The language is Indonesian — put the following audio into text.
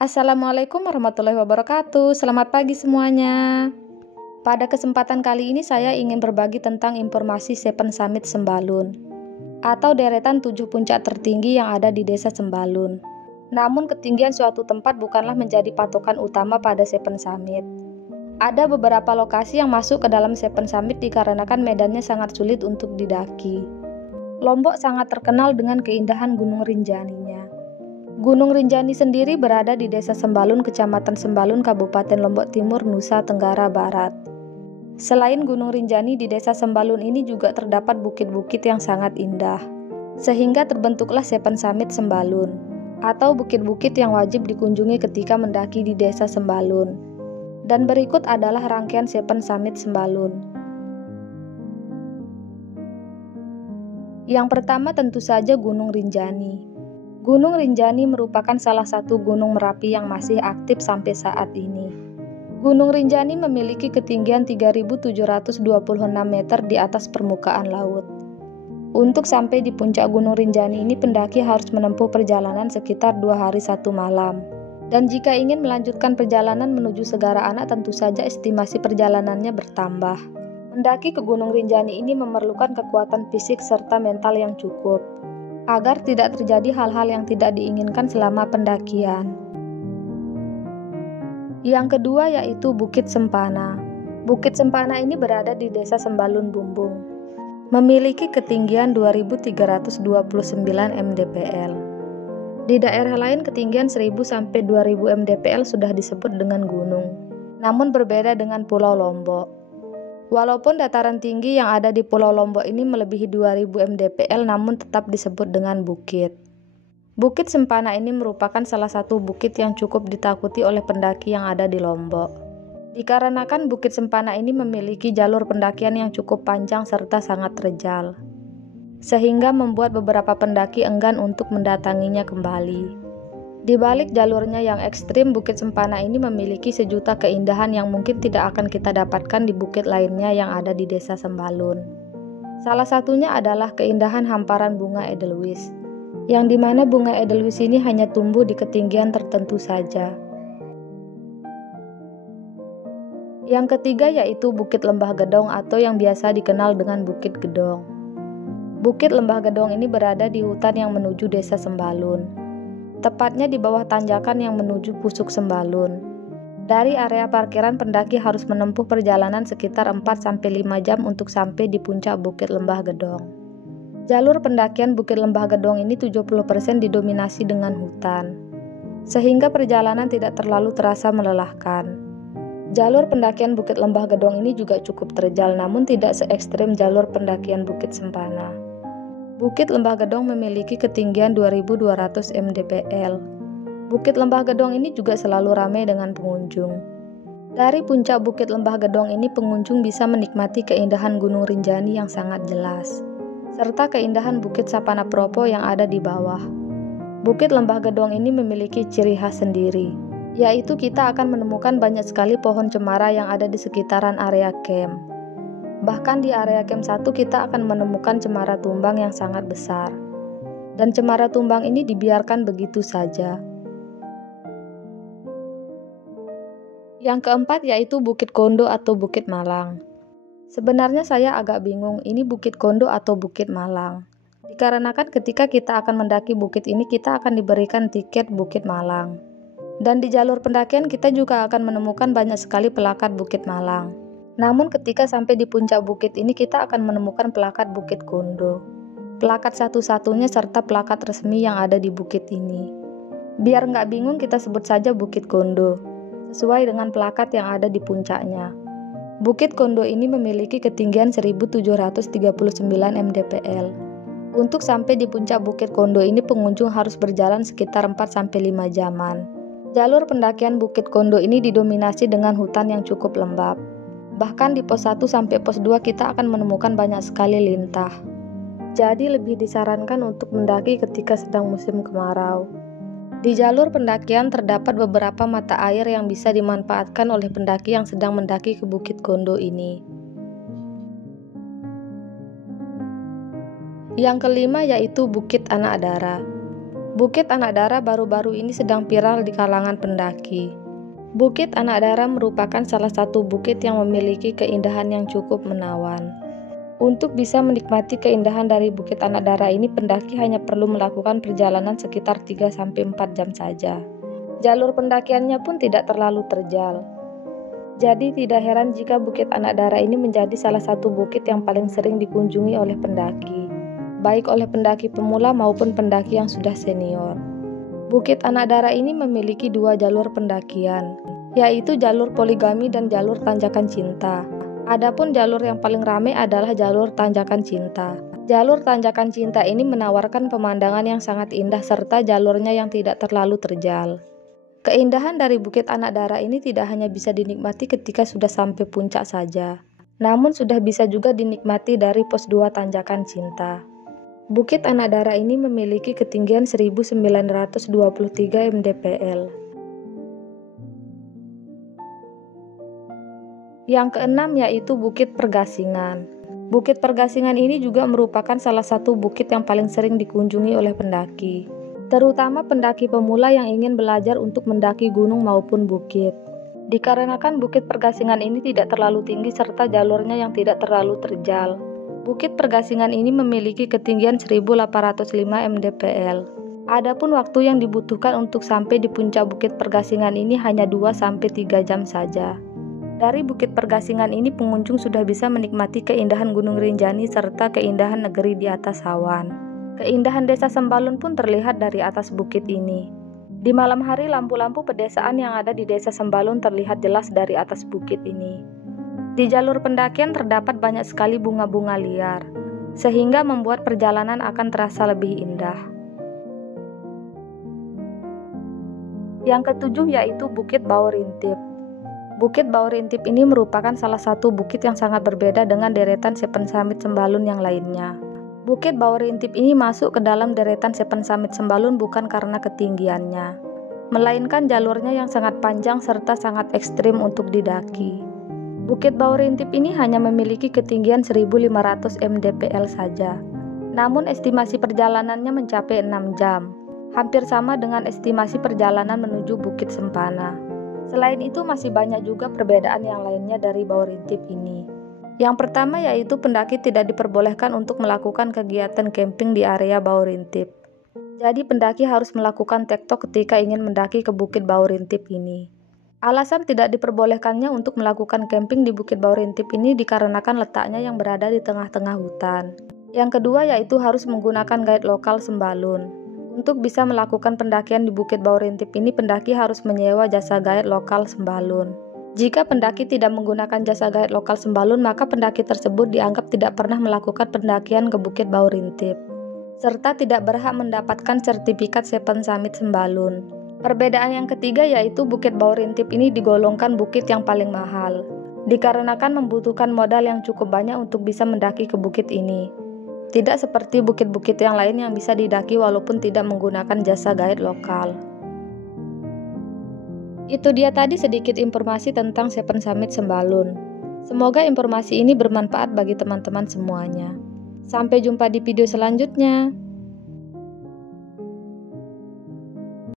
Assalamualaikum warahmatullahi wabarakatuh. Selamat pagi semuanya. Pada kesempatan kali ini saya ingin berbagi tentang informasi Seven Summit Sembalun atau deretan 7 puncak tertinggi yang ada di Desa Sembalun. Namun ketinggian suatu tempat bukanlah menjadi patokan utama pada Seven Summit. Ada beberapa lokasi yang masuk ke dalam Seven Summit dikarenakan medannya sangat sulit untuk didaki. Lombok sangat terkenal dengan keindahan Gunung Rinjaninya. Gunung Rinjani sendiri berada di Desa Sembalun, Kecamatan Sembalun, Kabupaten Lombok Timur, Nusa Tenggara Barat. Selain Gunung Rinjani, di Desa Sembalun ini juga terdapat bukit-bukit yang sangat indah. Sehingga terbentuklah Seven Summit Sembalun, atau bukit-bukit yang wajib dikunjungi ketika mendaki di Desa Sembalun. Dan berikut adalah rangkaian Seven Summit Sembalun. Yang pertama tentu saja Gunung Rinjani. Gunung Rinjani merupakan salah satu gunung Merapi yang masih aktif sampai saat ini. Gunung Rinjani memiliki ketinggian 3.726 meter di atas permukaan laut. Untuk sampai di puncak Gunung Rinjani ini pendaki harus menempuh perjalanan sekitar 2 hari 1 malam. Dan jika ingin melanjutkan perjalanan menuju Segara Anak, tentu saja estimasi perjalanannya bertambah. Mendaki ke Gunung Rinjani ini memerlukan kekuatan fisik serta mental yang cukup, agar tidak terjadi hal-hal yang tidak diinginkan selama pendakian. Yang kedua yaitu Bukit Sempana. Bukit Sempana ini berada di Desa Sembalun Bumbung. Memiliki ketinggian 2.329 mdpl. Di daerah lain ketinggian 1.000 sampai 2.000 mdpl sudah disebut dengan gunung. Namun berbeda dengan Pulau Lombok. Walaupun dataran tinggi yang ada di Pulau Lombok ini melebihi 2.000 mdpl, namun tetap disebut dengan bukit. Bukit Sempana ini merupakan salah satu bukit yang cukup ditakuti oleh pendaki yang ada di Lombok. Dikarenakan Bukit Sempana ini memiliki jalur pendakian yang cukup panjang serta sangat terjal, sehingga membuat beberapa pendaki enggan untuk mendatanginya kembali. Di balik jalurnya yang ekstrim, Bukit Sempana ini memiliki sejuta keindahan yang mungkin tidak akan kita dapatkan di bukit lainnya yang ada di Desa Sembalun. Salah satunya adalah keindahan hamparan bunga edelweiss, yang dimana bunga edelweiss ini hanya tumbuh di ketinggian tertentu saja. Yang ketiga yaitu Bukit Lembah Gedong atau yang biasa dikenal dengan Bukit Gedong. Bukit Lembah Gedong ini berada di hutan yang menuju Desa Sembalun. Tepatnya di bawah tanjakan yang menuju Pusuk Sembalun. Dari area parkiran pendaki harus menempuh perjalanan sekitar 4-5 jam untuk sampai di puncak Bukit Lembah Gedong. Jalur pendakian Bukit Lembah Gedong ini 70% didominasi dengan hutan, sehingga perjalanan tidak terlalu terasa melelahkan. Jalur pendakian Bukit Lembah Gedong ini juga cukup terjal, namun tidak se ekstrim jalur pendakian Bukit Sempana. Bukit Lembah Gedong memiliki ketinggian 2.200 mdpl. Bukit Lembah Gedong ini juga selalu ramai dengan pengunjung. Dari puncak Bukit Lembah Gedong ini pengunjung bisa menikmati keindahan Gunung Rinjani yang sangat jelas, serta keindahan Bukit Sapana Propo yang ada di bawah. Bukit Lembah Gedong ini memiliki ciri khas sendiri, yaitu kita akan menemukan banyak sekali pohon cemara yang ada di sekitaran area camp. Bahkan di area camp 1 kita akan menemukan cemara tumbang yang sangat besar. Dan cemara tumbang ini dibiarkan begitu saja. Yang keempat yaitu Bukit Kondo atau Bukit Malang. Sebenarnya saya agak bingung ini Bukit Kondo atau Bukit Malang. Dikarenakan ketika kita akan mendaki bukit ini kita akan diberikan tiket Bukit Malang. Dan di jalur pendakian kita juga akan menemukan banyak sekali plakat Bukit Malang. Namun ketika sampai di puncak bukit ini kita akan menemukan plakat Bukit Kondo. Plakat satu-satunya serta plakat resmi yang ada di bukit ini. Biar nggak bingung kita sebut saja Bukit Kondo, sesuai dengan plakat yang ada di puncaknya. Bukit Kondo ini memiliki ketinggian 1.739 mdpl. Untuk sampai di puncak Bukit Kondo ini pengunjung harus berjalan sekitar 4-5 jaman. Jalur pendakian Bukit Kondo ini didominasi dengan hutan yang cukup lembab. Bahkan di pos 1 sampai pos 2 kita akan menemukan banyak sekali lintah. Jadi lebih disarankan untuk mendaki ketika sedang musim kemarau. Di jalur pendakian terdapat beberapa mata air yang bisa dimanfaatkan oleh pendaki yang sedang mendaki ke Bukit Kondo ini. Yang kelima yaitu Bukit Anak Dara. Bukit Anak Dara baru-baru ini sedang viral di kalangan pendaki. Bukit Anak Dara merupakan salah satu bukit yang memiliki keindahan yang cukup menawan. Untuk bisa menikmati keindahan dari Bukit Anak Dara ini, pendaki hanya perlu melakukan perjalanan sekitar 3-4 jam saja. Jalur pendakiannya pun tidak terlalu terjal. Jadi tidak heran jika Bukit Anak Dara ini menjadi salah satu bukit yang paling sering dikunjungi oleh pendaki, baik oleh pendaki pemula maupun pendaki yang sudah senior. Bukit Anak Dara ini memiliki 2 jalur pendakian, yaitu jalur poligami dan jalur tanjakan cinta. Adapun jalur yang paling ramai adalah jalur tanjakan cinta. Jalur tanjakan cinta ini menawarkan pemandangan yang sangat indah serta jalurnya yang tidak terlalu terjal. Keindahan dari Bukit Anak Dara ini tidak hanya bisa dinikmati ketika sudah sampai puncak saja, namun sudah bisa juga dinikmati dari pos 2 tanjakan cinta. Bukit Anak Dara ini memiliki ketinggian 1923 mdpl. Yang keenam yaitu Bukit Pergasingan. Bukit Pergasingan ini juga merupakan salah satu bukit yang paling sering dikunjungi oleh pendaki, terutama pendaki pemula yang ingin belajar untuk mendaki gunung maupun bukit. Dikarenakan Bukit Pergasingan ini tidak terlalu tinggi serta jalurnya yang tidak terlalu terjal, Bukit Pergasingan ini memiliki ketinggian 1805 mdpl. Adapun waktu yang dibutuhkan untuk sampai di puncak Bukit Pergasingan ini hanya 2-3 jam saja. Dari Bukit Pergasingan ini pengunjung sudah bisa menikmati keindahan Gunung Rinjani serta keindahan negeri di atas awan. Keindahan Desa Sembalun pun terlihat dari atas bukit ini. Di malam hari lampu-lampu pedesaan yang ada di Desa Sembalun terlihat jelas dari atas bukit ini. Di jalur pendakian terdapat banyak sekali bunga-bunga liar, sehingga membuat perjalanan akan terasa lebih indah. Yang ketujuh yaitu Bukit Baurintip. Bukit Baurintip ini merupakan salah satu bukit yang sangat berbeda dengan deretan Seven Summit Sembalun yang lainnya. Bukit Baurintip ini masuk ke dalam deretan Seven Summit Sembalun bukan karena ketinggiannya, melainkan jalurnya yang sangat panjang serta sangat ekstrim untuk didaki. Bukit Baurintip ini hanya memiliki ketinggian 1500 mdpl saja, namun estimasi perjalanannya mencapai 6 jam, hampir sama dengan estimasi perjalanan menuju Bukit Sempana. Selain itu masih banyak juga perbedaan yang lainnya dari Baurintip ini. Yang pertama yaitu pendaki tidak diperbolehkan untuk melakukan kegiatan camping di area Baurintip. Jadi pendaki harus melakukan tektok ketika ingin mendaki ke Bukit Baurintip ini. Alasan tidak diperbolehkannya untuk melakukan camping di Bukit Baurintip ini dikarenakan letaknya yang berada di tengah-tengah hutan. Yang kedua yaitu harus menggunakan guide lokal Sembalun. Untuk bisa melakukan pendakian di Bukit Baurintip ini, pendaki harus menyewa jasa guide lokal Sembalun. Jika pendaki tidak menggunakan jasa guide lokal Sembalun, maka pendaki tersebut dianggap tidak pernah melakukan pendakian ke Bukit Baurintip, serta tidak berhak mendapatkan sertifikat Seven Summit Sembalun. Perbedaan yang ketiga yaitu Bukit Baurintip ini digolongkan bukit yang paling mahal, dikarenakan membutuhkan modal yang cukup banyak untuk bisa mendaki ke bukit ini. Tidak seperti bukit-bukit yang lain yang bisa didaki walaupun tidak menggunakan jasa guide lokal. Itu dia tadi sedikit informasi tentang Seven Summit Sembalun. Semoga informasi ini bermanfaat bagi teman-teman semuanya. Sampai jumpa di video selanjutnya.